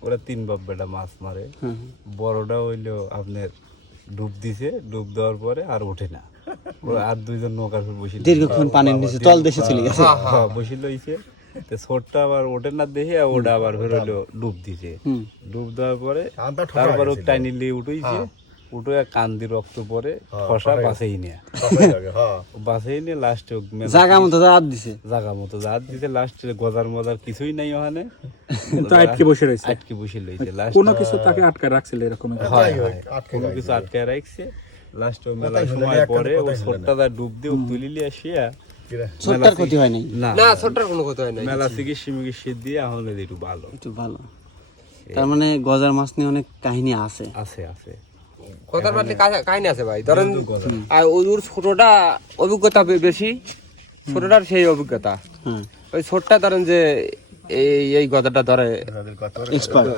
ওরা আচ্ছা, তিন বাপ বেটা মাছ মারে বড়টা হইল আপনার ডুব দিছে ডুব দেওয়ার পরে আর ওঠে না আর দুইজন নৌকার বসে দীর্ঘক্ষণ পানির নিচে তল দেশে চলে গেছে হ্যাঁ বসে লইছে তো ছোটটা আবার ওঠে না দেখে আর ওটা আবার ফের ডুব দিছে ডুব দেওয়ার পরে তারপর ও গেছিল। টাইনি লিয়ে উঠেছে উঠে কান্দি রক্ত পরে ফসা বাঁচেই নিয়ে। কথাই হ্যাঁ। বাঁচেই নিয়ে লাস্টে জাগা মতো রাত দিছে। জাগা মতো রাত দিতে লাস্টে গজার মজার কিছুই নাই ওখানে। আটকে বসে রয়েছে। আটকে বসে লইছে লাস্ট কোনো কিছু তাকে আটকায় রাখছিল এরকম হয় হয় কোনো রাখছে। কিছু আটকায় রাখছে। লাস্ট মেলা সময় পরে ও কথাই দা ডুব দিয়ে আসিয়া কি ছোট্টার ক্ষতি হয় নাই। না না কোনো কথা হয় না মেলা মিকিৎসা দিয়ে একটু ভালো। একটু ভালো। তার মানে গজার মাছ নিয়ে অনেক কাহিনী আছে। আছে আছে। কথার কাহিনী আছে ভাই। ধরেন আর ওর ছোটটা অভিজ্ঞতা বেশি ছোটটার সেই অভিজ্ঞতা। ওই ছোটটা ধরেন যে এই এই গদাটা ধরে। তাদের কথা বলে- এক্সপার্ট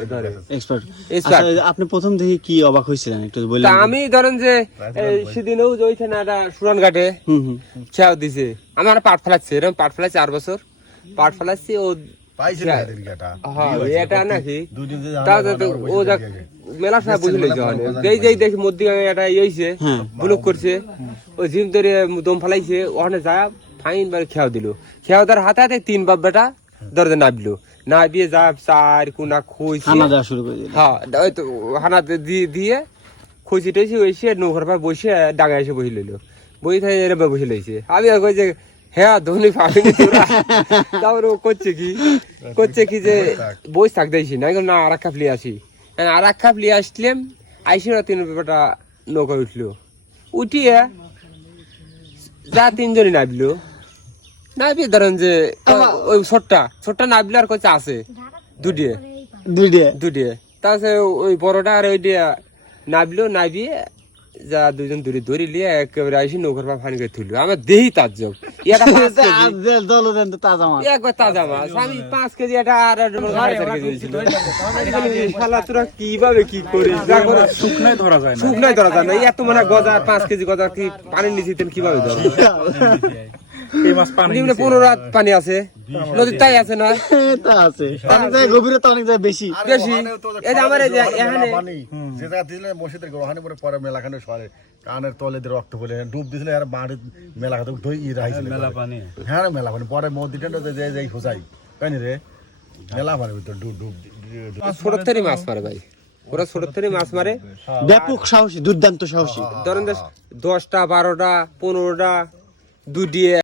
এক্সপার্ট Expert। আচ্ছা আপনি প্রথম দেখে কি অবাক হয়েছিলেন? একটু বললেন আমি ধরেন যে এই সেদিনও যে ওইখানে একটা সুরান ঘাটে হুম হুম। খেয়াও দিছে। আমি আর পাট ফেলাচ্ছি এরকম পাট ফেলাচ্ছি চার বছর। পাট ফেলাচ্ছি ও পাইছে না এদের হ্যাঁ এটা নাকি? দুদিন যে তাও আমরা তো বসে ও যা মেলা সময় বুঝলে যেই যেই দেখি মধ্যে একটা হ্যাঁ। ব্লক করছে ও জিম ধরে দম ফেলাইছে ওখানে যা ফাইন বার খেয়াও দিল। খেয়াও তার হাতে হাতে তিন বাপ বেটা দরজা নাবলো যা চার কোনা দেওয়া শুরু করে হ্যাঁ হানা দিয়ে দিয়ে খুঁজি টুচি এসে নৌকার পর বসে ডাঙা এসে বসে লইলো। বই থাকে বসে লইছে। আমি আর কই যে হ্যাঁ ধনী তোরা। তারপরে ও করছে কি? করছে কি যে বই থাক দিয়েছি না না আর এক কাপ লিয়ে আসি। আর এক কাপ লিয়ে আসলাম আইসি না তিন ব্যাপারটা নৌকা উঠল। উঠিয়ে যা তিনজনই নাবলো নাবি ধরেন যে ওই ছোটটা ছোটটা নাবলে আর কইছে আছে? দুটিয়ে দুইটা। দুটিয়ে তারপরে ওই বড়টা আর ওই দিয়া নাবলো নাবিয়ে যা দুজন দূরে দড়ি লিয়ে একেবারে আসি নৌকার পা ফান করে তুললো। আমার দেহি তার তো তাজা মাছ। একবার তাজা মাছ। আমি পাঁচ কেজি এটা আর শালা তোরা কীভাবে কি করিস? যা করে। শুকনায় ধরা যায় না। শুকনাই ধরা যায় না। এত মানে গজা পাঁচ কেজি গজা কি পানির নিচে কীভাবে ধরা এই মাছ পানি নিম্নে পনেরো রাত পানি আছে। নদীর তাই আছে না? তা আছে। অনেক জায়গায় গভীরতা অনেক জায়গায় বেশি। বেশি। এই যে আমার এই যে এখানে- পানি। যে জায়গা দিলে মসজিদের গোড়া, পরে পরে মেলাখানে সরে কানের তলে দিয়ে রক্ত বলে ডুব দিছিল আর বাড়ি মেলা খাতে ধই ই রাইছিল মেলা পানি। হ্যাঁ মেলা পানি। পরে যে যে হোজাই কানি রে? মেলা ভিতর ডুব ডুব ডুব- ছোট থেকে মাছ মারে ভাই। ওরা ছোট থেকে মাছ মারে। ব্যাপক সাহসী দুর্দান্ত সাহসী। ধরেন দশটা বারোটা পনেরোটা দুটিয়ে